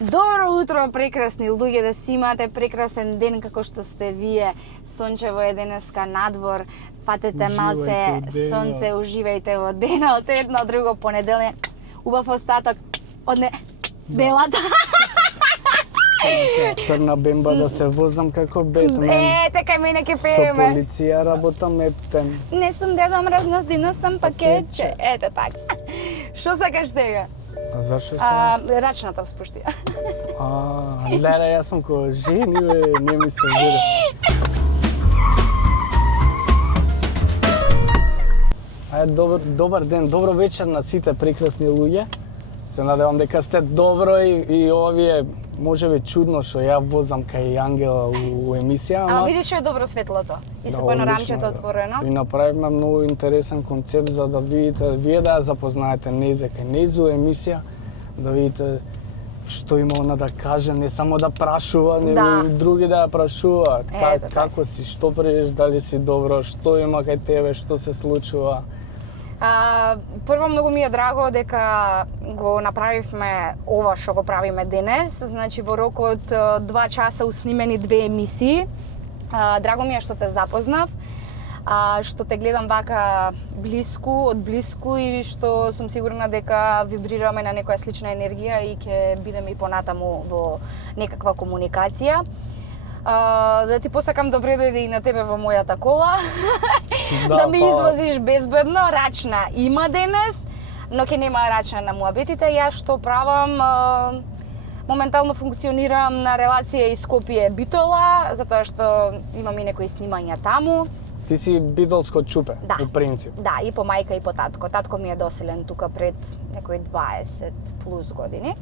Добро утро, прекрасни луѓе, да си имате прекрасен ден како што сте вие. Сончево е денеска надвор, фатете малце сонце, уживајте во денот, едно друго понеделник, убав остаток од неделата. Црна бемба да се возам како Бетмен. Така и мене ке Со пееме. полиција работам ептен. Не сум дедом разнодино сам пакетче. Ете така. Што сакаш сега? Зашо се? Рачната спушти. Леле, јас сум ко жени, бе, не ми се вере. Добар ден, добро вечер на сите прекрасни луѓе. Се надевам дека сте добро и овие можеби чудно што ја возам кај Ангела у емисија, ама видиш што е добро светлото и со панорамчето отворено. И направивме многу интересен концепт за да видите, вие да ја запознаете нејзе кај нејзу емисија, да видите што има она да каже, не само да прашува, него и други да ја прашуваат. Како си, што правиш, дали си добро, што има кај тебе, што се случува. Прво многу ми е драго дека го направивме ова што го правиме денес, значи во рокот 2 часа уснимени 2 емисии. Драго ми е што те запознав, што те гледам вака од блиску и што сум сигурна дека вибрираме на некоја слична енергија и ќе бидеме и понатаму во некаква комуникација. Да ти посакам добре дојде и на тебе во мојата кола, да ме извозиш безбедно. Рачна има денес, но ќе нема рачна на муабетите. Јас што правам, моментално функционирам на релација из Скопје-Битола, затоа што имам и некои снимања таму. Ти си битолско чупе, у принцип. Да, и по мајка и по татко. Татко ми е доселен тука пред некои 20 плюс години.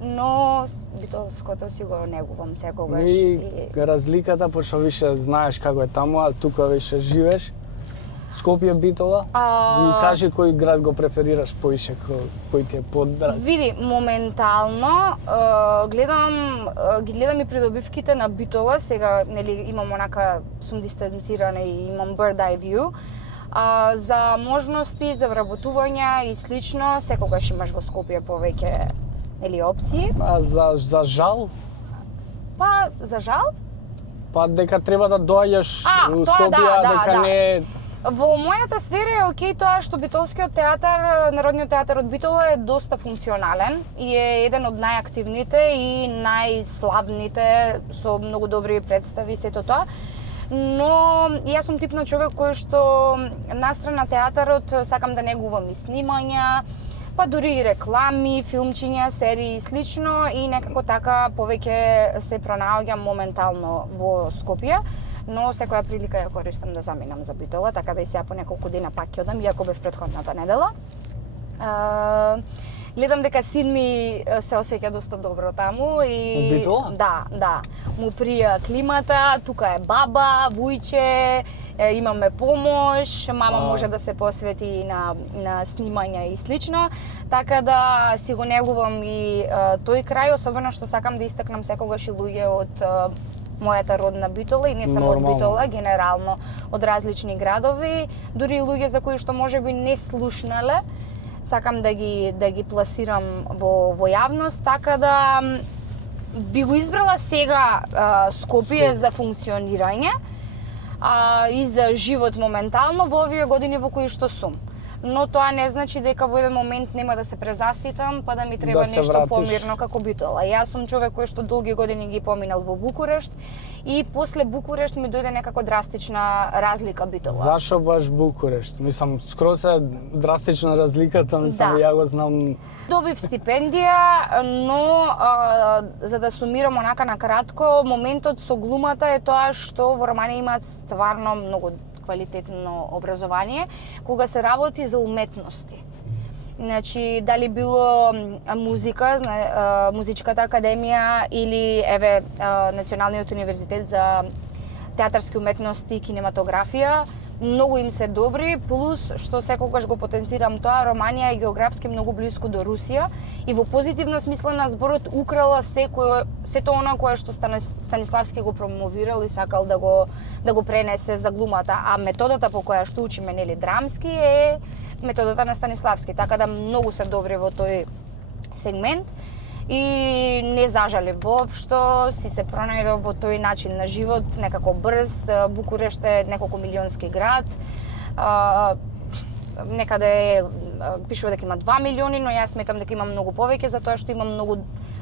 Но битолското си го негувам секогаш. И разликата, пошто више знаеш како е таму, а тука више живееш, Скопје, Битола, и кажи кој град го преферираш поише, кој ти е поддраг? Види, моментално ги гледам и придобивките на Битола, сега нели имам онака, сум дистанцирана и имам bird eye view. За можности, за вработување и слично, секогаш имаш во Скопје повеќе или опции. За жал? Па, за жал? Па дека треба да доаѓаш у Скопје, дека не... Во мојата сфера е окей тоа што Битолскиот театар, Народниот театар од Битола е доста функционален и е еден од најактивните и најславните со многу добри представи сето тоа. Но јас сум тип на човек кој што настрана театарот сакам да негувам и снимања, па дури и реклами, филмчиња, серии и слично, и некако така повеќе се пронаоѓам моментално во Скопје, но секоја прилика ја користам да заминам за Битола, така да и сега по неколку дена пак ќе одам, иако бев претходната недела. Гледам дека син ми се осеќа доста добро таму и Битола? Да, му прија климата, тука е баба, вујче, имаме помош, мама може да се посвети на снимања и слично, така да си го негувам и тој крај, особено што сакам да истакнам секогаш и луѓе од мојата родна Битола и не само од Битола, генерално од различни градови, дури и луѓе за кои што можеби не слушнале, сакам да ги пласирам во јавност, така да би го избрала сега Скопје за функционирање и за живот моментално во овие години во кои што сум. Но тоа не значи дека во еден момент нема да се презаситам, па да ми треба нешто помирно како Битола. Јас сум човек кој што долги години ги поминал во Букурешт и после Букурешт ми дојде некако драстична разлика Битола. Зашо баш Букурешт? Мислам, скроз е драстична разликата, мислам, ја го знам. Добив стипендија, но за да сумирам онака на кратко, моментот со глумата е тоа што во Романија имаат стварно многу квалитетно образование, кога се работи за уметности. Значи, дали било музика, музичката академија или Националниот универзитет за театарски уметности и кинематографија, многу им се добри, плюс што секогаш го потенцирам тоа, Романија е географски многу блиску до Русија и во позитивна смисла на зборот украла сето она кое што Станиславски го промовирал и сакал да го пренесе за глумата, а методата по која што учиме, нели, драмски е методата на Станиславски, така да многу се добри во тој сегмент. и не зажалив воопшто, си се пронајдов во тој начин на живот, некако брз. Букурешт е неколку милионски град. Некаде пишува дека има 2 милиони, но јас сметам дека има многу повеќе, затоа што има многу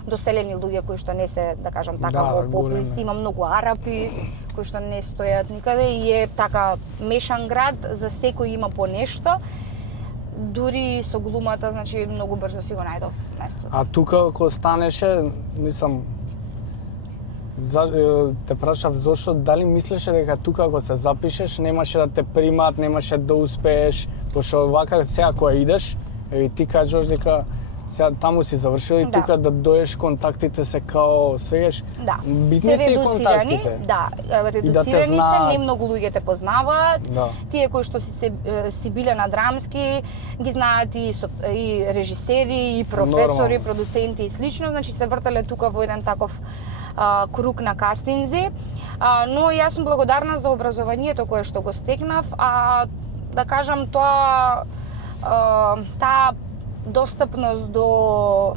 доселени луѓе кои што не се, да кажам така, во попис, има многу арапи кои што не стојат никаде и е така мешан град, за секој има по нешто. Дури со глумата, значи многу брзо си го најдов местото. А тука кога станеше, мислам, те прашав зошто, дали мислеше дека тука кога се запишеш немаше да те примат, немаше да успееш, пошто вака сега кога идеш, и ти кажеш дека сега таму си завршил и тука да доеш контактите се као свегаш. Да. Битни се контактите. Да, редуцирани се, не многу луѓе те познаваат. Да. Тие кои што си биле на драмски, ги знаат и режисери, и професори, продуценти и слично, значи се вртеле тука во еден таков круг на кастинзи. Но јас сум благодарна за образованието кое што го стекнав, да кажам таа достапност до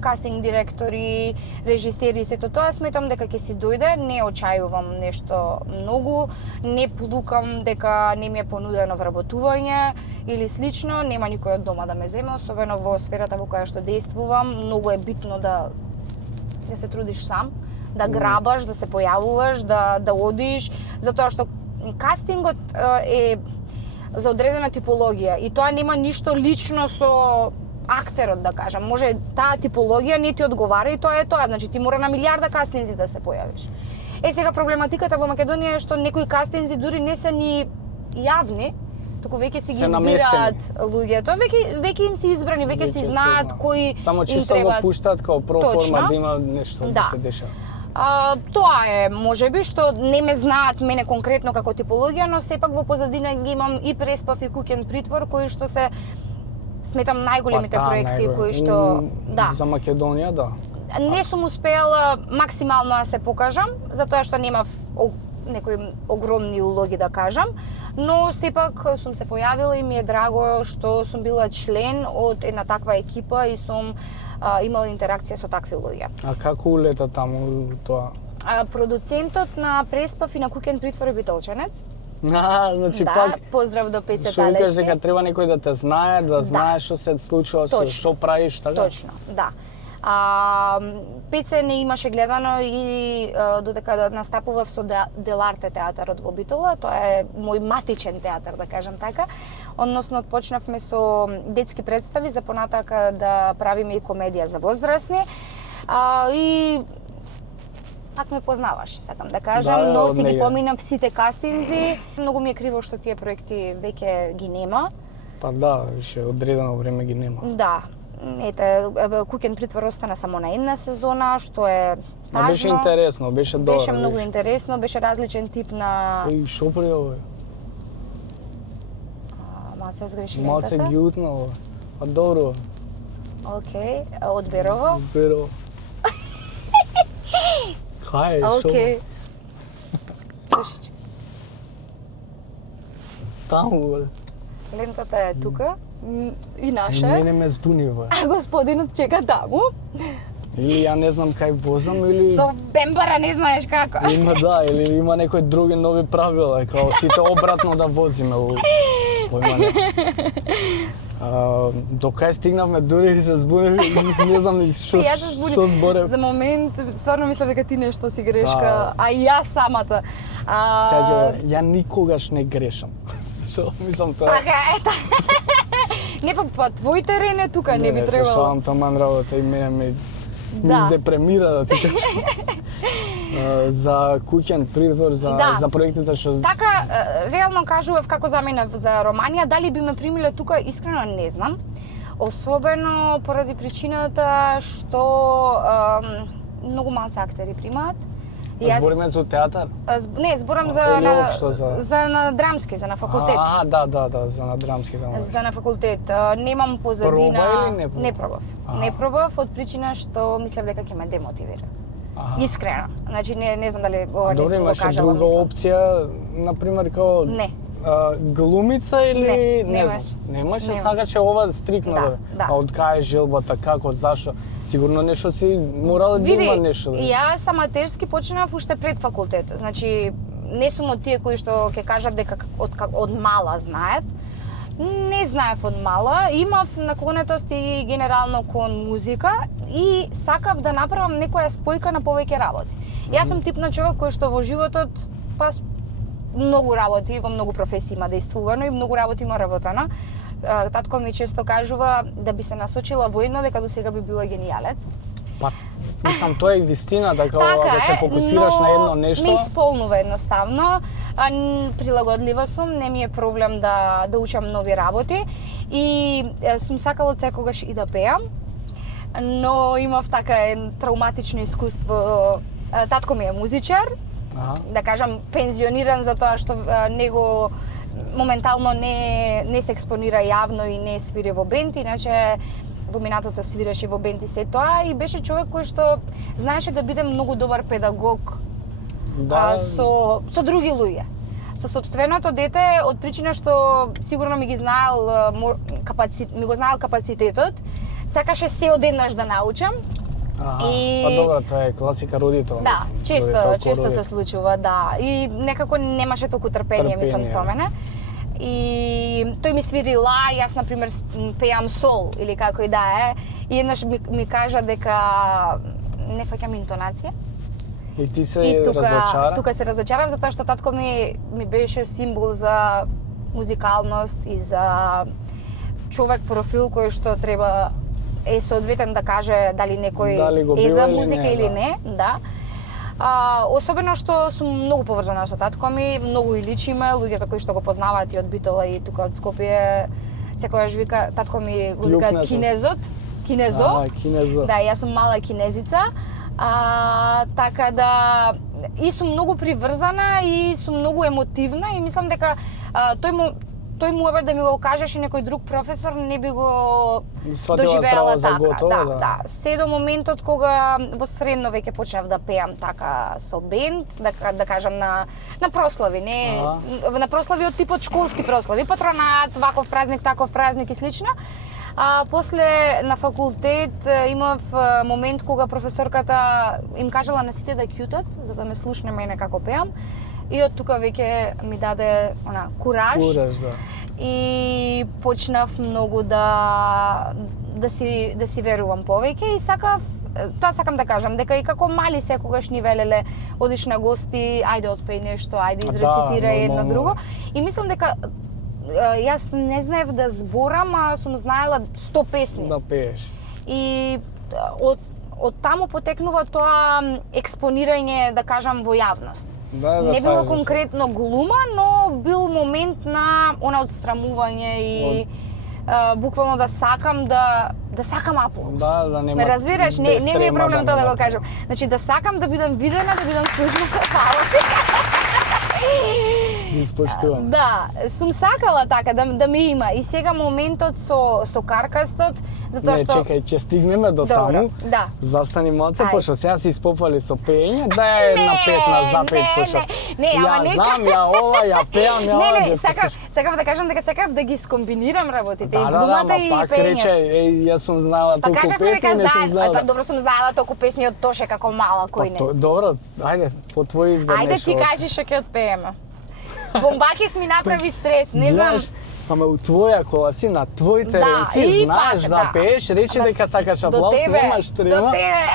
кастинг директори, режисери и сето тоа, сметам дека ќе си дојде, не очајувам нешто многу, не плукам дека не ми е понудено вработување или слично, нема никој од дома да ме земе, особено во сферата во која што действувам, многу е битно да се трудиш сам, да грабаш, да се појавуваш, да одиш, затоа што кастингот е за одредена типологија и тоа нема ништо лично со актерот, да кажам. Може таа типологија не ти одговара и тоа е тоа, значи ти мора на милиарда кастинзи да се појавиш. Сега проблематиката во Македонија е што некои кастинзи дури не се ни јавни, туку веќе си ги избираат луѓето, веќе им се избрани, веќе си знаат кои само чисто го пуштаат као проформа да има нешто да се дешава. Тоа е, можеби, што не ме знаат мене конкретно како типологија, но сепак во позадина ги имам и Преспав и Куќен притвор, кои што се, сметам, најголемите проекти кои што... За Македонија, да. Не сум успеала максимално да се покажам, затоа што немав некои огромни улоги, да кажам, но сепак сум се појавила и ми е драго што сум била член од една таква екипа и сум имала интеракција со такви луѓе. А како улета таму тоа? Продуцентот на Преспав и на Куќен притвор е битолченец. Значи да, пак поздрав до Пеце Талески. Што викаш дека треба некој да те знае, да знае што се случува, што правиш, така? Точно, да. Пеце не имаше гледано и додека да настапував со Деларте театарот во Битола, тоа е мој матичен театар, да кажам така. Односно, почнавме со детски представи, за понатака да правиме и комедија за возрастни. И так ме познаваш, сакам да кажам, но си ги поминав сите кастинзи. Многу ми е криво што тие проекти веќе ги нема. Па да, више одредено време ги нема. Да. Ете, Куќен притвор остана само на една сезона, што е тажно. Беше интересно, беше добро. Беше многу интересно, беше различен тип на... Шо при овој? Малце сгреши лентата. Малце ги утнало. А добро. Океј, од Берово? Од Берово. Хај, шо? Океј. Душиче. Таму, бе. Лентата е тука и наша. Мене ме збунива. А господинот чека таму. Или ја не знам кај возам, или... Со бембара не знаеш како. Има да, или има некои други нови правила, као сите обратно да возиме. До кај стигнавме, дури се збунив, не знам ни што зборев. За момент, стварно мислев дека ти нешто си грешка, а јас самата. Сега, ја никогаш не грешам. Што мислам тоа? Така, ета. Не, па твој терен е тука, не би требало. Не, се шалам таман работа и мене ми издепремира, да ти кажам. За Куќен притвор, за проектите што... Така, реално кажував како заминав за Романија, дали би ме примиле тука, искрено не знам. Особено поради причината што многу малце актери примаат. Збориме за театар? Не, зборам за на драмски, за на факултет. Да, за на драмски. За на факултет. Немам позадина... Проба или не пробав? Не пробав од причина што мислев дека ќе ме демотивира. Искрено. Значи не знам дали ова не сум го кажала. Добре, имаше друга опција, например, као... Не. глумица или Не, немаш. знам. Немаш, Немаш. сакаше ова стрикно Да, да. да. А од кај е желбата, како, зашо? Сигурно нешто си морала да Види, има нешто. Да. јас аматерски почнав уште пред факултет. Значи, не сум од тие кои што ќе кажат дека од мала знаев. Не знаев од мала, имав наклонетост и генерално кон музика и сакав да направам некоја спојка на повеќе работи. Јас сум тип на човек кој што во животот многу работи, во многу професии има действувано и многу работи има работено. Татко ми често кажува да би се насочила во едно дека до сега би била генијалец. Па, мислам, тоа е вистина, дека Така да се фокусираш но на едно нешто. не исполнува едноставно. Прилагодлива сум, не ми е проблем да учам нови работи и сум сакала од секогаш и да пеам, но имав така травматично искуство. Татко ми е музичар, да кажам пензиониран за тоа што него моментално не се експонира јавно и не свири во бенд, иначе во минатото свиреше во бенд и се тоа и беше човек кој што знаеше да биде многу добар педагог со други луѓе. Со сопственото дете, од причина што сигурно ми го знаел капацитетот, сакаше се одеднаш да научам. Па добро, тоа е класика родител. Да, често се случува, да. И некако немаше толку трпение, мислам, со мене. И тој ми свири ла, јас на пример пеам сол или како и да е. И еднаш ми кажа дека не фаќам интонација. И ти се разочара? Тука се разочарав затоа што татко ми беше символ за музикалност и за човек профил кој што треба е соодветен да каже дали некој е за музика или не, да. Особено што сум многу поврзана со татко ми, многу и личиме, луѓето кои што го познаваат и од Битола и тука од Скопје, секогаш вика, татко ми го викаат кинезот. Кинезо. Кинезо. Да, јас сум мала кинезица. Така да и сум многу приврзана и сум многу емотивна и мислам дека тој му да ми го кажеше некој друг професор не би го доживеала така. Да. Се до моментот кога во средно веќе почнав да пеам така со бенд, да кажам на прослави, не на прослави од типот школски прослави, патронат, ваков празник, таков празник и слично. После на факултет имав момент кога професорката им кажала на сите да кјутат, за да ме слушне мене како пеам. И од тука веќе ми даде кураж. Кураж, да. И почнав многу да си верувам повеќе и тоа сакам да кажам, дека и како мали секогаш ни велеле одиш на гости, ајде отпеј нешто, ајде изрецитирај едно друго. И мислам дека јас не знаев да зборам, а сум знаела 100 песни. Да пееш. И од таму потекнува тоа експонирање, да кажам, во јавност. Не било конкретно глума, но бил момент на одстрамување и буквално да сакам аплауз. Да нема. Ме разбираш, не ми е проблем тоа да го кажам. Значи да сакам да бидам видена, да бидам слушна како Испоштувам. Да, сум сакала така да ме има и сега моментот со каркастот, затоа што чекај, ќе стигнеме до таму. Да. Застани малце, пошто сега си испопали со пење, да е една песна за пет, пошто ја знам, ја ова, ја пеам, ја Не, сакав да кажам дека сакав да ги скомбинирам работите, и глумата и пењето. Пак рече, јас сум знаела толку песни, не сум знаела. Добро сум знаела толку песни од Тоше како мала, кој не. Добро, ајде, по твој избор нешто. Ајде ти кажи што ќе отпееме. Бомбакис ми направи стрес, не знам. Ама у твоја кола си, на твој терен си, знаеш да пееш, рече дека сакаш аплауз, немаш трема. До тебе.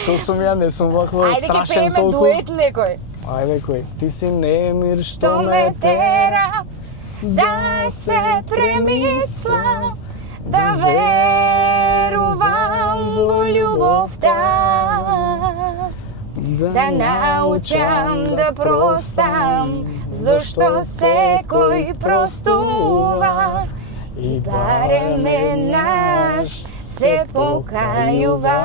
Што сум ја, не сум вакво страшен толку. Ајде ќе пееме дует некој. Ајде кој, ти си немир што ме тера да се премислам, да верувам во љубовта, да научам да простам, зашто секој простува и барем еднаш се покајува.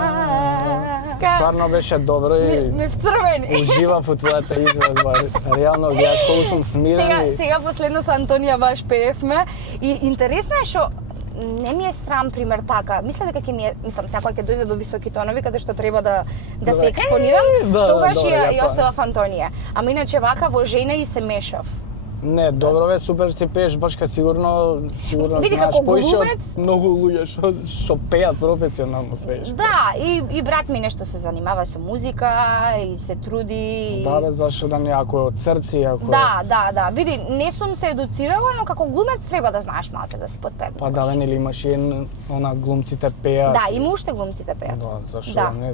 Стварно беше добро и ме вцрвени. Уживав во твојата изvedба. Реално јас колку сум смирен. Сега последно со Антонија баш пеевме и интересно е што не ми е срам пример така. Мисля дека мислам сега ќе дојде до високи тонови каде што треба да се експонирам, тогаш ја оставав Антонија. Ама иначе вака во жена и се мешав. Не, добро бе, супер си пееш, башка сигурно Види, знаеш како поише од глумец- многу луѓе што пеат професионално свееш. Да, и брат ми нешто се занимава со музика и се труди. Да, бе, зашто да не, ако е од срце, ако Да. Види, не сум се едуцирала, но како глумец треба да знаеш малце да си подпеваш. Па да, бе, нели имаш и она глумците пеат. Да, има уште глумците пеат. Да, зашто Да. да не?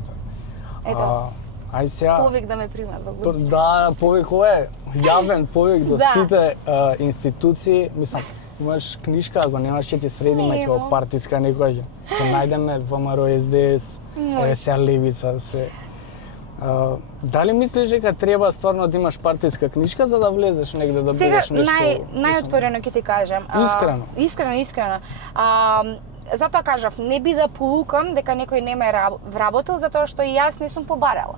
Ето. Ај сега. Повик да ме примат во глумците. Да, повик ова е јавен повик до Да. сите институции. Мислам, имаш книжка, ако немаш ќе ти средиме Нема. како партиска некоја. Ќе најдеме ВМРО, СДС, Може. сега левица, све. Дали мислиш дека треба стварно да имаш партиска книжка за да влезеш негде да Сега бидеш нешто? најотворено ќе ти кажам. Искрено? Искрено. Затоа кажав, не би да полукам дека некој не ме вработил, затоа што и јас не сум побарала.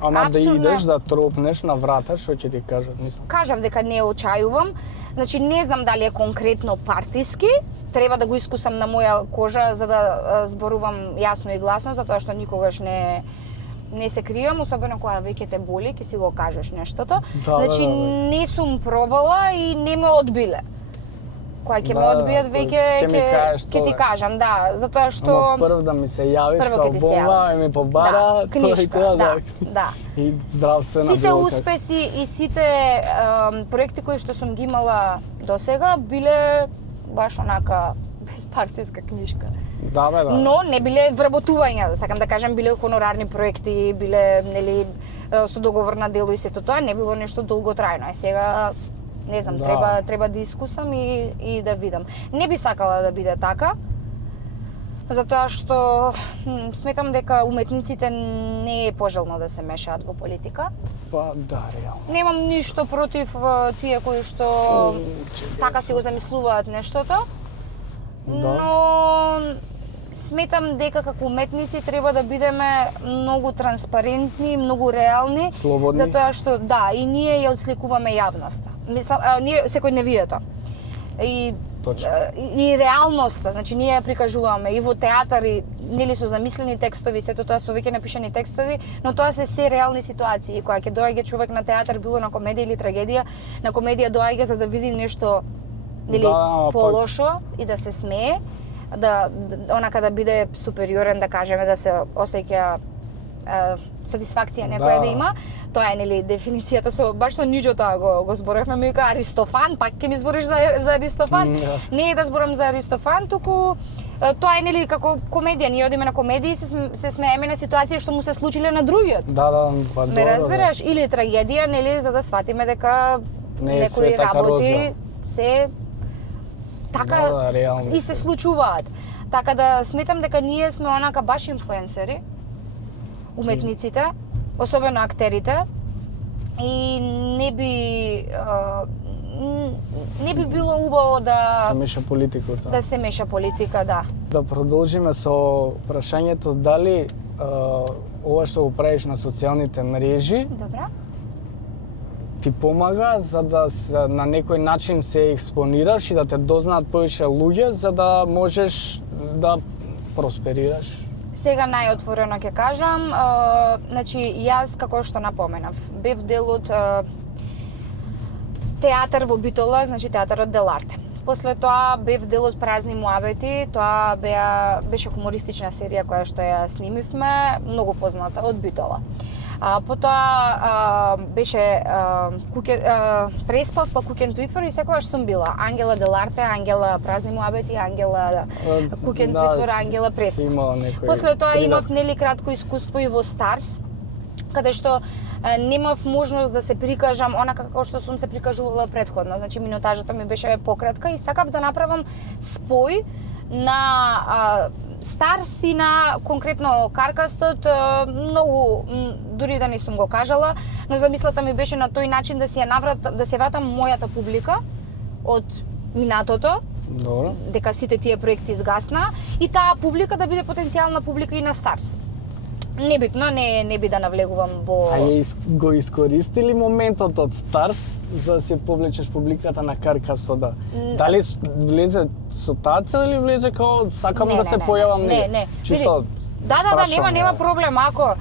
Ама да апсурдно е. идеш да тропнеш на врата, што ќе ти кажат, мислам. Кажав дека не очајувам. Значи не знам дали е конкретно партиски, треба да го искусам на моја кожа за да зборувам јасно и гласно, затоа што никогаш не се кријам, особено кога веќе те боли, ќе си го кажеш нештото. Да, Значи да. не сум пробала и не ме одбиле. Кога ќе ме Да, одбијат да, веќе ќе ми кажеш ќе ти тоа. кажам, да, затоа што Ама прв да ми се јавиш Прво као ќе ти се бомба јавам. и ми побара, да, тоа и книжка, тоа, да. И здравствена Сите било како. успеси и сите проекти кои што сум ги имала досега биле баш онака безпартиска книжка. Да, бе, да. Но не биле вработувања, сакам да кажам, биле хонорарни проекти, биле нели со договор на дело и сето тоа, не било нешто долготрајно. Сега не знам, Да. треба да искусам и да видам. Не би сакала да биде така, затоа што сметам дека уметниците не е пожелно да се мешаат во политика. Па да, реално. Немам ништо против тие кои што така си го замислуваат нештото, но сметам дека како уметници треба да бидеме многу транспарентни, многу реални, Слободни. затоа што да, и ние ја отсликуваме јавноста. Мислам, ние секојдневието. И Точно. и реалноста, значи ние ја прикажуваме и во театар и нели со замислени текстови, сето тоа со веќе напишани текстови, но тоа се реални ситуации. Кога ќе доаѓа човек на театар, било на комедија или трагедија, на комедија доаѓа за да види нешто нели Да, полошо и да се смее, онака да биде супериорен, да кажеме, да се осеќа сатисфакција некоја Да. да има. Тоа е нели дефиницијата баш со Ниџо го зборевме, ми вика Аристофан, пак ќе ми збориш за Аристофан. Да. Не е да зборам за Аристофан, туку тоа е нели како комедија, ние одиме на комедија и се смееме на ситуации што му се случиле на другиот. Да, па Ме добро, разбираш? Или трагедија, нели, за да сватиме дека Не е све некои така работи роза. се така Да, реално и се случуваат. Така да сметам дека ние сме онака баш инфлуенсери, уметниците, особено актерите, и не би било убаво се меша политиката. да се меша политика, да. Да продолжиме со прашањето дали ова што го правиш на социјалните мрежи Добра? ти помага за да на некој начин се експонираш и да те дознаат повеќе луѓе за да можеш да просперираш. Сега најотворено ќе кажам, значи јас како што напоменав, бев дел од театар во Битола, значи театарот Деларте. После тоа бев дел од Празни муабети, тоа беше хумористична серија која што ја снимивме, многу позната од Битола. Потоа беше Преспав, па Кукен притвор и секогаш сум била Ангела Деларте, Ангела Празни муабети, Ангела Кукен притвор, Ангела Преспав. После тоа имав нели кратко искуство и во Старс, каде што немав можност да се прикажам онака како што сум се прикажувала претходно. Значи минутажата ми беше пократка и сакав да направам спој на Старс и на конкретно Каркастот, многу дури да не сум го кажала, но замислата ми беше на тој начин да се вратам мојата публика од минатото, Добро. дека сите тие проекти изгасна и таа публика да биде потенцијална публика и на Старс. Небитно, не би да навлегувам во... Го искористили моментот од Старс за да се повлечеш публиката на Каркастот? Дали влезе со таа цел или влезе као сакам да се појавам? Не. Чисто нема проблем. Ако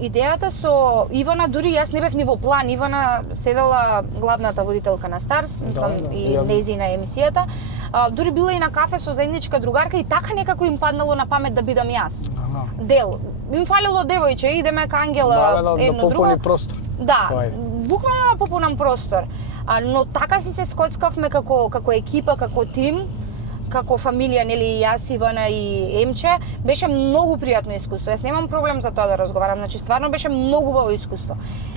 идејата со Ивана, дури јас не бев ни во план, Ивана седела главната водителка на Старс, мислам и нејзина емисијата. Дури била и на кафе со заедничка другарка и така некако им паднало на памет да бидам јас. Дел. Им фалило девојче, идеме кај Ангела, едно друго. Да простор. Да, буквално да попунам простор. Но така си се скоцкавме како екипа, како тим, како фамилија, нели, јас, Ивана и Емче, беше многу пријатно искуство. Јас немам проблем за тоа да разговарам, значи стварно беше многу убаво искуство.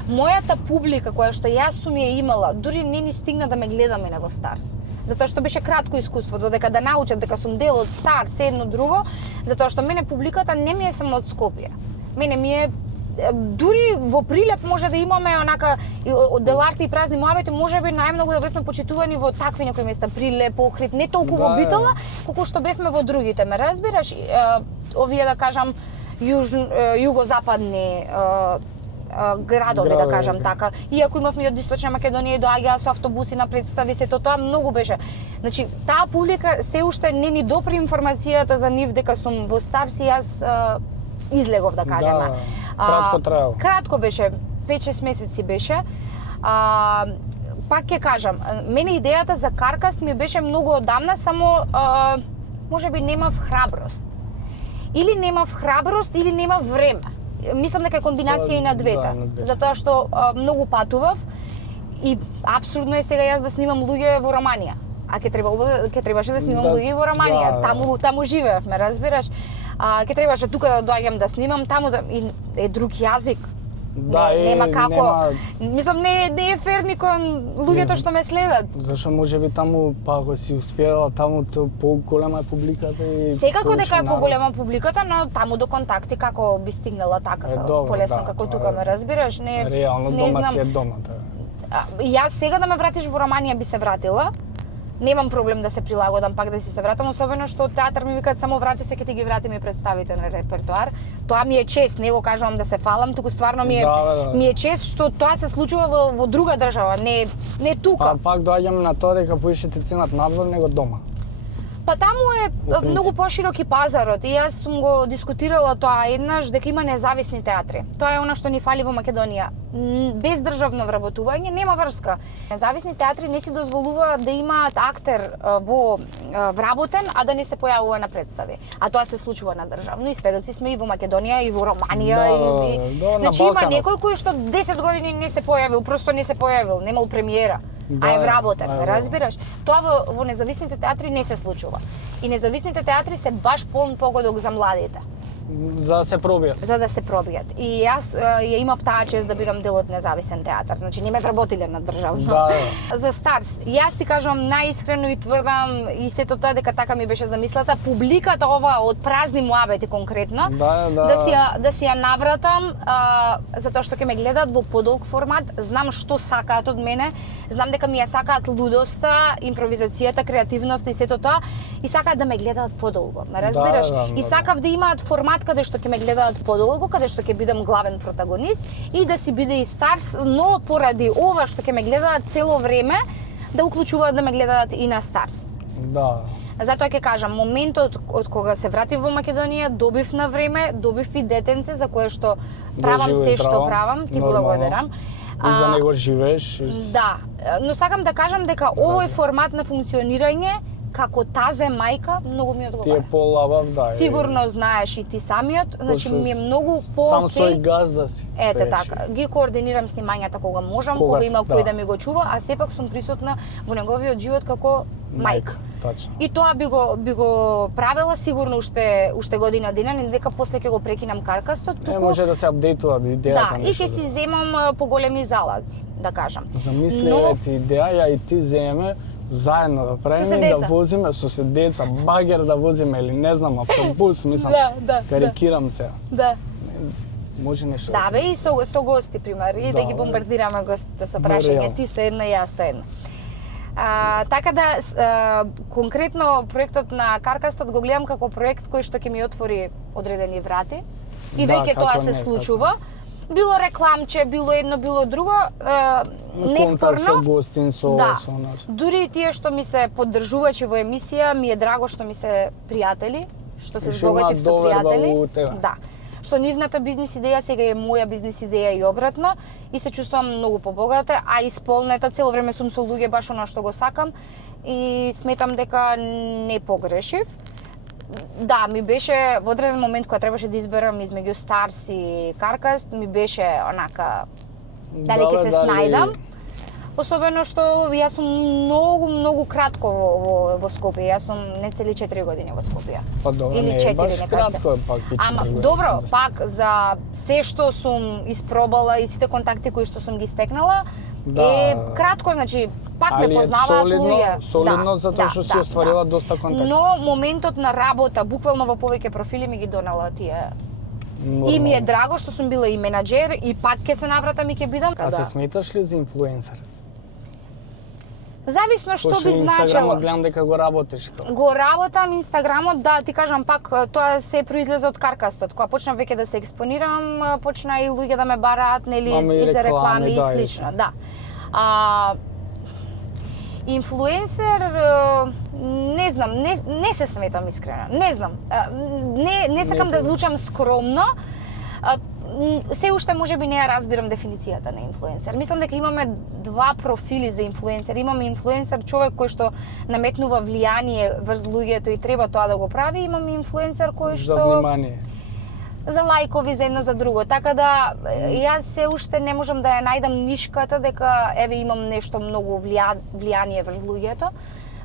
Мојата публика која што јас сум ја имала, дури не ни стигна да ме гледа мене во Старс. Затоа што беше кратко искуство, додека да научат дека сум дел од Старс, едно друго, затоа што мене публиката не ми е само од Скопје. Мене ми е дури во Прилеп може да имаме онака од Деларти и празни муабети, можеби најмногу да бевме почитувани во такви некои места, Прилеп, Охрид, не толку во Битола, колку што бевме во другите, ме разбираш? Овие да кажам југозападни градови, да кажам така. Иако имавме и од Источна Македонија и доаѓаа со автобуси на представи, сето тоа многу беше. Значи, таа публика се уште не ни допри информацијата за нив дека сум во Старс и јас излегов, да кажеме. Кратко траело. Кратко беше, 5-6 месеци беше. Пак ќе кажам, мене идејата за Каркаст ми беше многу одамна, само можеби немав храброст. Или немав храброст, или немав време. Мислам дека е комбинација и на двете. Затоа што многу патував и апсурдно е сега јас да снимам луѓе во Романија. А ќе требаше да снимам луѓе во Романија. Таму живеев, ме разбираш? Ќе требаше тука да доаѓам да снимам, таму е друг јазик. Нема како. Мислам, не е фер ни кон луѓето што ме следат. Зашто можеби таму, па ако си успеала, таму поголема е публиката и... Секако дека е поголема публиката, но таму до контакти како би стигнала така, полесно како тука, ме разбираш? Реално, дома си е дома. Јас сега да ме вратиш во Романија би се вратила. Немам проблем да се прилагодам пак да се вратам, особено што театар ми викаат само врати се, ќе ти ги вратиме и представителен репертоар. Тоа ми е чест, не го кажувам да се фалам, туку стварно ми е чест што тоа се случува во друга држава, не тука. Пак доаѓам на тоа дека поише ти ценат надвор него дома. Па таму е многу поширок и пазарот и јас сум го дискутирала тоа еднаш дека има независни театри. Тоа е она што ни фали во Македонија. Без државно вработување нема врска. Независни театри не си дозволуваат да имаат актер вработен, а да не се појавува на представи. А тоа се случува на државно и сведоци сме и во Македонија и во Романија значи има некој кој што 10 години не се појавил, просто не се појавил, немал премиера. А е вработен, разбираш? Тоа во независните театри не се случува. И независните театри се баш полн погодок за младите. За да се пробијат. За да се пробијат. И јас ја имав таа чест да бидам дел од независен театар. Значи не ме вработиле на државно. За Старс, јас ти кажувам најискрено и тврдам и сето тоа дека така ми беше замислата, публиката ова од празни муабети конкретно, да си ја навратам, затоа што ќе ме гледаат во подолг формат, знам што сакаат од мене, знам дека ми ја сакаат лудоста, импровизацијата, креативноста и сето тоа, и сакаат да ме гледаат подолго, ме разбираш? И сакав да имаат формат каде што ќе ме гледаат подолго, каде што ќе бидам главен протагонист и да си биде и Старс, но поради ова што ќе ме гледаат цело време, да уклучуваат да ме гледаат и на Старс. Затоа ќе кажам, моментот од кога се вратив во Македонија, добив на време, добив и детенце за кое што правам се што правам, ти благодарам. И за него живееш. Да, но сакам да кажам дека овој формат на функционирање како тазе мајка многу ми одговара. Ти е полабав, да. Сигурно знаеш и ти самиот, значи ми е многу Сам свој газда си. Ете така, ги координирам снимањата кога можам, кога има кој да ми го чува, а сепак сум присутна во неговиот живот како мајка. Точно. И тоа би го правела сигурно уште година дена, не дека после ќе го прекинам Каркастот, туку може да се апдейтува идејата. Да, и ќе си земам поголеми залаци, да кажам. Замисли ти идеја, ја и ти земеме заедно да правиме, да возиме со деца, багер да возиме или не знам, автобус, мислам, карикирам се. Да. Може нешто да бе, и со гости, пример, и да ги бомбардираме гостите со прашање, ти со една, јас со една. Така да, конкретно проектот на Каркастот го гледам како проект кој што ќе ми отвори одредени врати и веќе тоа се случува. Било рекламче, било едно, било друго, неспорно. Со гостин, со нас. Дури и тие што ми се поддржувачи во емисија, ми е драго што ми се пријатели што се Што збогатив има со доверба пријатели. у тебе. Да. Што нивната бизнис идеја сега е моја бизнис идеја и обратно и се чувствувам многу побогата, а исполнета цело време сум со луѓе баш она што го сакам и сметам дека не погрешив. Да, ми беше во одреден момент кога требаше да изберам измеѓу Старс и Каркаст, ми беше онака дали ќе се снајдам. Особено што јас сум многу кратко во Скопје. Јас сум не цели 4 години во Скопје. Па добро, Или не е 4 баш нека кратко, се. пак и 4 Ама години добро, сам пак за се што сум испробала и сите контакти кои што сум ги стекнала, Да. е кратко, значи пак ме познаваат луѓе. Солидно, затоа што си остварила доста контакти. Но моментот на работа, буквално во повеќе профили ми ги донела тие. И ми е драго што сум била и менаџер и пак ќе се навратам и ќе бидам. А се сметаш ли за инфлуенсер? Зависно што Пошто би значело. Инстаграмот гледам дека го работиш. Го работам Инстаграмот, да, ти кажам пак, тоа се произлезе од Каркастот. Кога почнав веќе да се експонирам, почна и луѓе да ме бараат, нели, Маме и за реклами и да, слично, да. Инфлуенсер, не знам, не се сметам искрено, не знам. Не сакам да звучам скромно, се уште можеби не ја разбирам дефиницијата на инфлуенсер. Мислам дека имаме два профили за инфлуенсер. Имаме инфлуенсер човек кој што наметнува влијание врз луѓето и треба тоа да го прави, имаме инфлуенсер кој што За внимание. за лајкови за едно за друго. Така да јас се уште не можам да ја најдам нишката дека еве имам нешто многу влијание врз луѓето.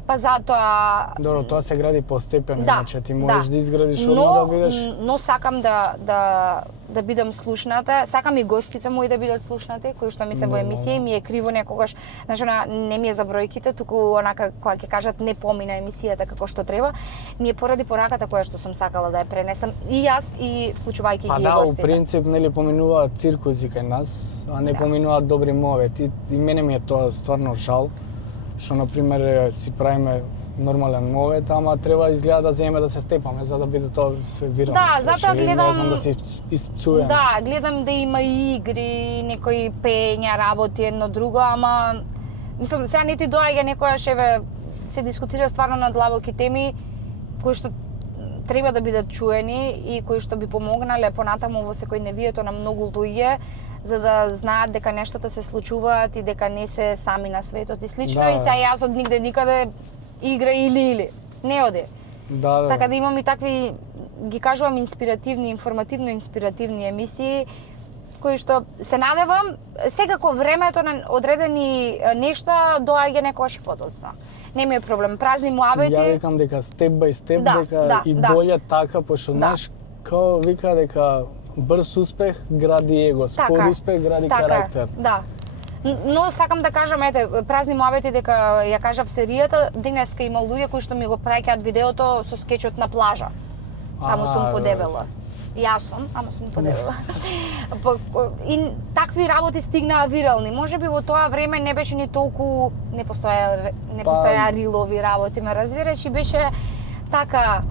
Па затоа Добро, тоа се гради постепено, да, иначе ти можеш да изградиш одма да бидеш. Но сакам да бидам слушната, сакам и гостите мои да бидат слушнати, кои што ми се во емисија, ми е криво некогаш, значи не ми е за бројките, туку онака кога ќе кажат не помина емисијата како што треба, ми е поради пораката која што сум сакала да ја пренесам и јас и вклучувајќи ги да, гостите. у принцип нели поминуваат циркузи кај нас, а не поминуваат добри мовети. И мене ми е тоа стварно жал. Што, например, си правиме нормален мовет, ама треба изгледа да земеме да се степаме, за да биде тоа се вирално. Да, затоа гледам... Не знам да се испцуеме. Да, гледам да има и игри, некои пења, работи, едно друго, ама... Мислам, сега не ти доаѓа некојаш, еве, се дискутира стварно на длабоки теми, кои што треба да бидат чуени и кои што би помогнале понатаму во секојдневието на многу луѓе, за да знаат дека нештата се случуваат и дека не се сами на светот и слично. Да, и сега јас од нигде никаде игра или. Не оди. Да. Така да имам и такви, ги кажувам, инспиративни, информативно инспиративни емисии, кои што се надевам, секако времето на одредени нешта доаѓа некогаш и подоцна. Не ми е проблем. Празни муабети. Ја викам дека степ бај степ, дека да, и да. боле така, пошто знаеш, као вика дека брз успех гради его, спор успех гради карактер. Да. Но сакам да кажам, ете, празни муабети дека ја кажав серијата, денеска има луѓе кои што ми го праќаат видеото со скечот на плажа. Таму сум подебела. Јас сум, ама сум подебела. И такви работи стигнаа вирални. Можеби во тоа време не беше ни толку, не постоја рилови работи, ме разбираш, и беше така.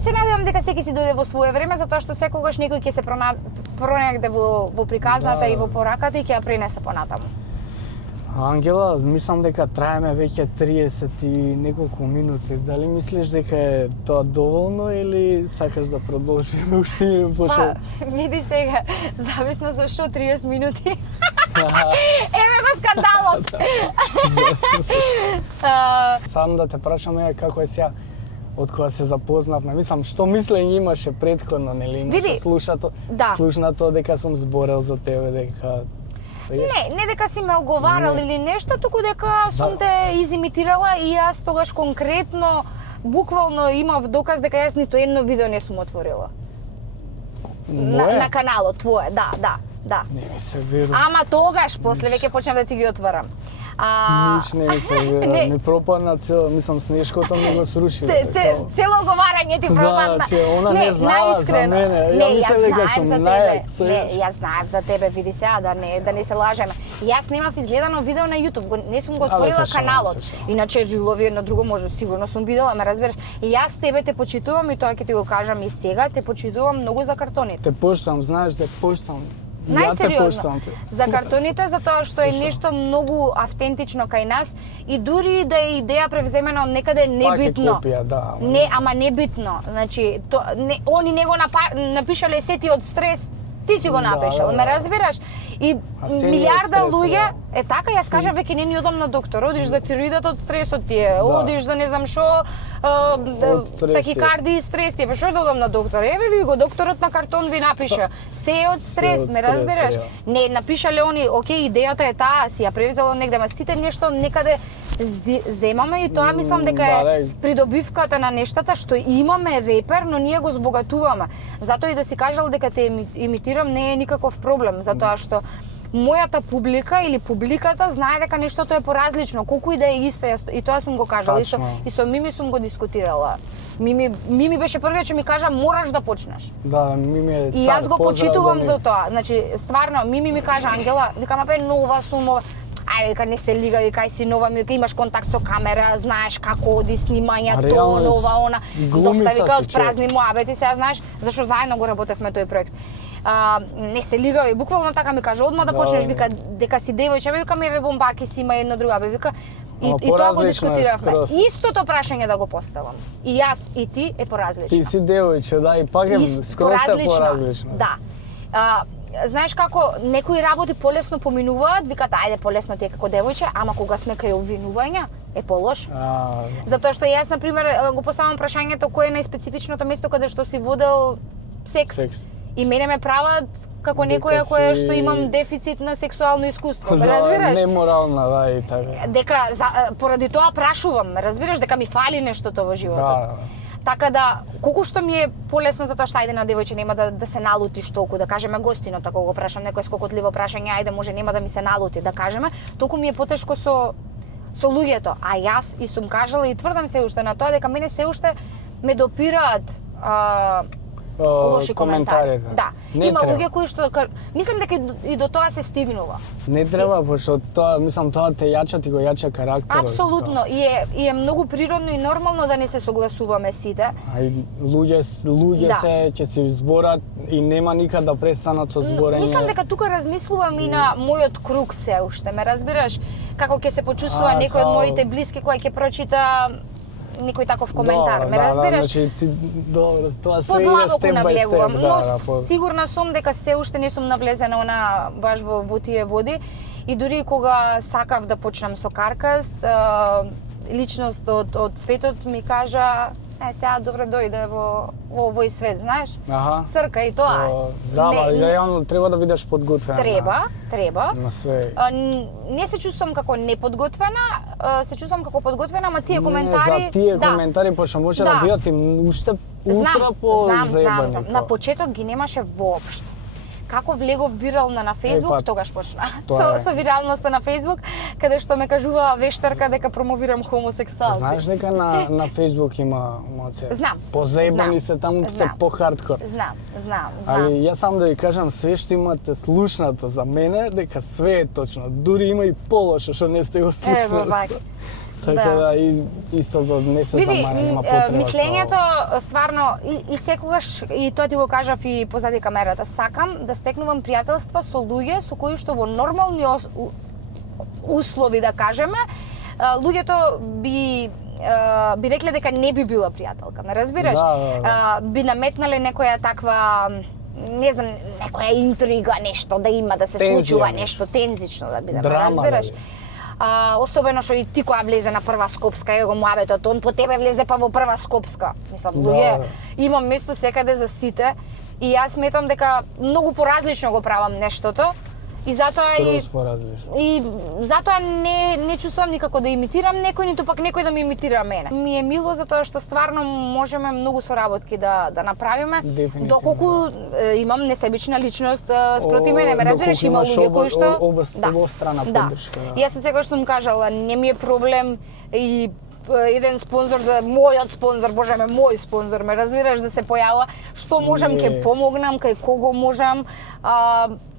Се надевам дека секој си дојде во свое време, затоа што секогаш некој ќе се пронајде во приказната и во пораката и ќе ја пренесе понатаму. Ангела, мислам дека траеме веќе 30 и неколку минути. Дали мислиш дека е тоа доволно или сакаш да продолжиме уште пошто? Па, види сега, зависно за што 30 минути. Еве го скандалот. Сам да те прашам како е сега од кога се запознавме. Мислам, што мислење имаше претходно, нели? Имаше слушнато дека сум зборел за тебе, дека... Не дека си ме оговарал или нешто, туку дека сум те изимитирала и јас тогаш конкретно, буквално имав доказ дека јас ниту едно видео не сум отворила. На каналот твое, да. Не ми се верува. Ама тогаш, после веќе почнав да ти ги отварам. Ниш не ми се верува, не пропадна цело, мислам, Снешкото ми го сруши. Цело оговарање ти пропадна. Да, она не знала за мене. Ја мислам дека сум најак. Не, јас знаев за тебе, види сега, да не се лажеме. Јас немав изгледано видео на YouTube, не сум го отворила каналот. Иначе рилови едно друго може, сигурно сум видела, ме разбереш. И јас тебе те почитувам и тоа ќе ти го кажам и сега, те почитувам многу за картоните. Те поштувам, знаеш, те поштувам. Најсериозно. За картоните, затоа што е нешто многу автентично кај нас и дури да е идеја превземена од некаде небитно. Пак е копија, да. Не, ама небитно. Значи, они не го напишале сети од стрес, ти си го напишал, ме разбираш? И милиарда луѓе, е така, јас кажав веќе не ни одам на доктор, одиш за тироидот од стресот ти е, одиш за не знам што, такикардии, стрес ти е, што да одам на доктор? Еве ви го, докторот на картон ви напиша, се е од стрес, ме разбираш? Не, напишале они, окей, идејата е таа, си ја превзело негде, ама сите нешто некаде земаме и тоа мислам дека е придобивката на нештата што имаме репер, но ние го збогатуваме. Затоа и да си кажал дека те имитирам не е никаков проблем, затоа што мојата публика или публиката знае дека нештото е поразлично, колку и да е исто, и тоа сум го кажала, и со Мими сум го дискутирала. Мими беше првиот што ми кажа мораш да почнеш. Да, Мими е цар. И јас го почитувам за тоа. Значи, стварно, Мими ми кажа, Ангела, викам, апе, нова сум, ај, вика, не се лига, вика, си нова, ми вика, имаш контакт со камера, знаеш како оди снимање, тоа, нова, она. Доста, вика, од празни муабети, сега знаеш, зашто заедно го работевме тој проект. Не се лигави, буквално така ми кажа, одма да почнеш, вика, дека си девојче, вика, еве бомбаки си има една друга, вика, и тоа го дискутиравме. Истото прашање да го поставам. И јас и ти е поразлично. Ти си девојче, да, и пак е скроз поразлично. Да. Знаеш како некои работи полесно поминуваат, викаат ајде полесно ти е како девојче, ама кога сме кај обвинувања е полошо. Затоа што јас на пример го поставам прашањето кој е најспецифичното место каде што си водел секс. И мене ме прават како некоја која што имам дефицит на сексуално искуство, ме разбираш? Да, неморална, да, и така. Дека поради тоа прашувам, ме разбираш, дека ми фали нештото во животот. Така да, колку што ми е полесно затоа што ајде на девојче нема да се налутиш толку, да кажеме гостино, ако го прашам некој скокотливо прашање, ајде може нема да ми се налути, да кажеме, толку ми е потешко со луѓето. А јас и сум кажала и тврдам се уште на тоа дека мене се уште ме допираат лоши коментари. Да. Има луѓе кои што мислам дека и до тоа се стигнува. Не треба, пошто тоа, мислам, тоа те јача, ти го јача карактерот. Апсолутно. И е многу природно и нормално да не се согласуваме сите. Луѓе се ќе се зборат и нема никад да престанат со зборење. Мислам дека тука размислувам и на мојот круг се уште, ме разбираш? Како ќе се почувствува некој од моите блиски кој ќе прочита некој таков коментар, ме разбираш? Значи ти тоа се иде степ бај степ, но сигурна сум дека се уште не сум навлезена баш во тие води и дури кога сакав да почнам со Каркаст, личност од светот ми кажа сега добро дојде во овој свет, знаеш? Срка и тоа. Да, реално треба да бидеш подготвена. Треба. На све. Не се чувствувам како неподготвена, се чувствувам како подготвена, ама тие коментари... За тие коментари, пошто може да бидат и уште ултра по-заебани. Знам. На почеток ги немаше воопшто. Како влегов вирална на Facebook, тогаш почна. Со виралноста на Facebook, каде што ме кажува вештарка дека промовирам хомосексуалци. Знаеш дека на Facebook има моце? Знам. Позаебани се таму, се по-хардкор. Знам. Али јас сам да ви кажам, све што имате слушнато за мене, дека све е точно. Дури има и полошо што не сте го слушнали. Така да, и истото не се замара, нема потреба. Мислењето, стварно, и секогаш, и тоа ти го кажав и позади камерата, сакам да стекнувам пријателства со луѓе со кои што во нормални услови, да кажеме, луѓето би рекле дека не би била пријателка, ме разбираш? Би наметнале некоја таква, не знам, некоја интрига, нешто да има, да се случува нешто тензично да биде, ме разбираш? Особено што и ти која влезе на прва Скопска, го муабетот, он по тебе влезе па во прва Скопска. Мислам, луѓе, имам место секаде за сите и јас сметам дека многу поразлично го правам нештото. И затоа и затоа не чувствувам никако да имитирам некој, ниту пак некој да ме имитира мене. Ми е мило затоа што стварно можеме многу соработки да направиме. Доколку имам несебична личност спроти мене, ме разбираш, има луѓе кои што обострана поддршка. Јас од секогаш сум кажала, не ми е проблем и еден спонзор, мојот спонзор, боже ме, мој спонзор, ме разбираш, да се појава, што можам ќе помогнам, кај кого можам,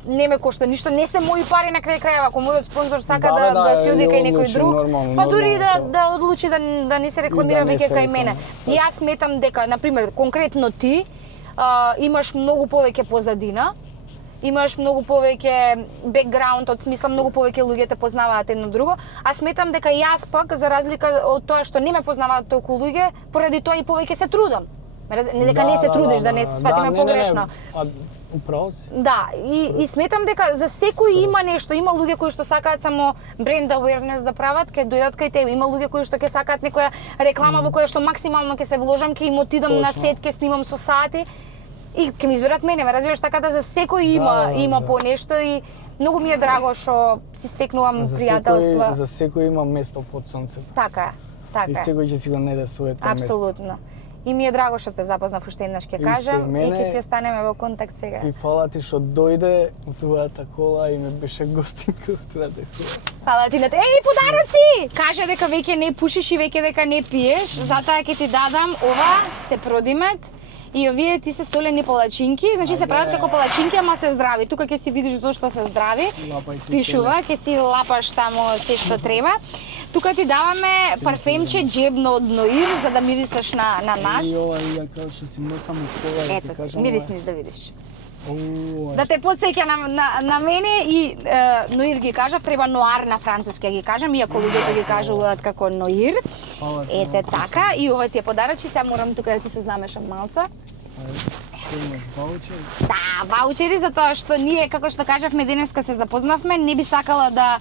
не ме кошта ништо, не се мои пари на крај крајава, ако мојот спонзор сака да си оди кај некој друг, па дури да одлучи да не се рекламира веќе кај мене. Јас сметам дека, например, конкретно ти имаш многу повеќе позадина имаш многу повеќе бекграунд, од смисла многу повеќе луѓе те познаваат едно друго, а сметам дека јас пак за разлика од тоа што не ме познаваат толку луѓе, поради тоа и повеќе се трудам. Не дека не се трудиш, да не се сватиме погрешно. Управо си. Да, и сметам дека за секој има нешто, има луѓе кои што сакаат само бренд awareness да прават, ќе дојдат кај тебе, има луѓе кои што ќе сакаат некоја реклама во која што максимално ќе се вложам, ќе им отидам на сет, ќе снимам со сати и ќе ми изберат мене, ме разбираш, така да за секој има по нешто и многу ми е драго што си стекнувам пријателства. За секој има место под сонцето. Така е. И секој ќе си го најде своето место. Апсолутно. И ми е драго што те запознав уште еднаш ќе кажам и ќе си останеме во контакт сега. И фала ти што дојде у твојата кола и ме беше гостинка у твојата кола. Фала ти на те. Еј, подароци! Кажа дека веќе не пушиш и веќе дека не пиеш, затоа ќе ти дадам ова, се продимет. И овие ти се солени палачинки, значи се прават како палачинки, ама се здрави. Тука ќе си видиш зошто се здрави. Пишува, ќе си лапаш тамо се што треба. Тука ти даваме парфемче джебно од Ноир за да мирисаш на нас. И ова ја кажа што си носам у кола и ти кажам. Мирисни да видиш. Да те потсеќа на мене и Ноир ги кажав, треба ноар на француски ги кажам, иако луѓето ги кажуваат како Ноир. Ете така, и ова ти е подарочи, сега морам тука да ти се замешам малца. Што имаш, ваучери? Да, ваучери, затоа што ние, како што кажавме, денеска се запознавме, не би сакала да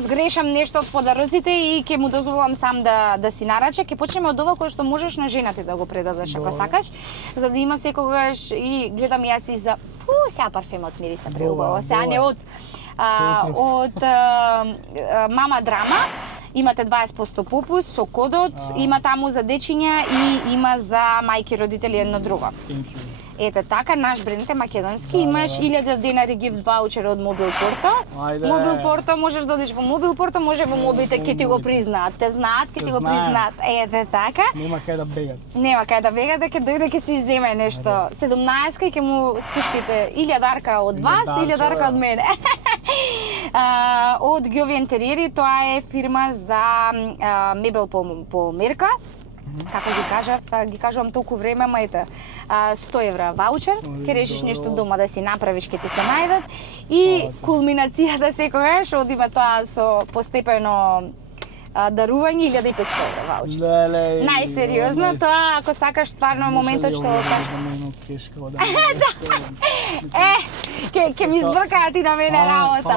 сгрешам нешто од подароците и ќе му дозволам сам да си нарача. Ќе почнеме од ова кое што можеш на жената да го предадеш ако сакаш, за да има секогаш и гледам јас и за сега парфемот мириса преубаво. Сега не од Мама Драма. Имате 20% попус со кодот, има таму за дечиња и има за мајки родители едно друго. Ете така, наш бренд е македонски, имаш 1000 денари гифт ваучер од Мобил Порто. Мобил Порто, можеш да одиш во Мобил Порто, може во мобите ќе ти го признаат. Те знаат, ќе ти го признаат. Ете така. Нема кај да бегат. Нема кај да бегат, дека дојде ќе си иземе нешто. 17 и ќе му спуштите 1000 од вас, 1000 од мене. Од Гјови Интериери, тоа е фирма за мебел по мерка. Како ги кажувам толку време, ама ете, 100 евра ваучер, ќе решиш нешто дома да си направиш, ќе ти се најдат. И кулминацијата секогаш одиме тоа со постепено дарување 1500 евра ваучер. Најсериозно, тоа ако сакаш стварно моментот што ќе ми збркаат и на мене работа.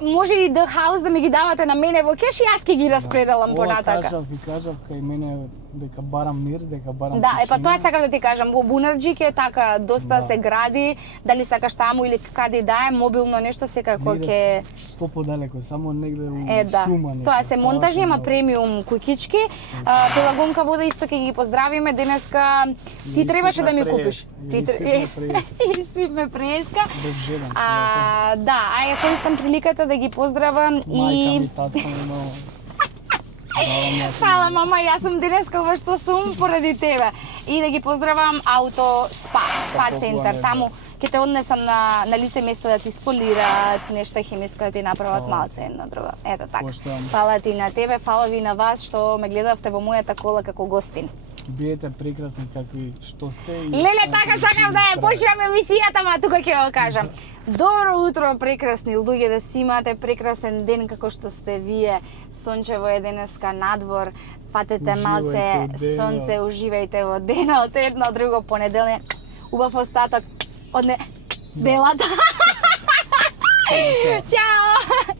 Може и The House да ми ги давате на мене во кеш и јас ќе ги распределам понатака. Кажав кај мене дека барам мир, дека барам да, па тоа сакам да ти кажам, во Бунарџик е така, доста се гради, дали сакаш таму или каде да е, мобилно нешто секако ќе... Што подалеко, само негде у шума. Тоа се монтажни, ама премиум куќички. Пелагонка вода исто ќе ги поздравиме денеска. Ти требаше да ми купиш. Испивме преска. Да, ја користам приликата да ги поздравам и... Мајка ми, татко ми, Фала, мама, јас сум денеска ова што сум поради тебе. И да ги поздравам Ауто Спа центар. Таму ќе те однесам на лице место да ти сполираат нешто хемиско да ти направат малце едно друго. Ето така. Фала ти на тебе, фала ви на вас што ме гледавте во мојата кола како гостин. Биете прекрасни какви што сте. Леле, така сакам да ја почнем емисијата, ма тука ќе го кажам. Добро утро, прекрасни луѓе, да си имате прекрасен ден како што сте вие. Сончево е денеска надвор, фатете малце сонце, уживајте во денот, едно друго понеделник. Убав остаток од неделата. Чао!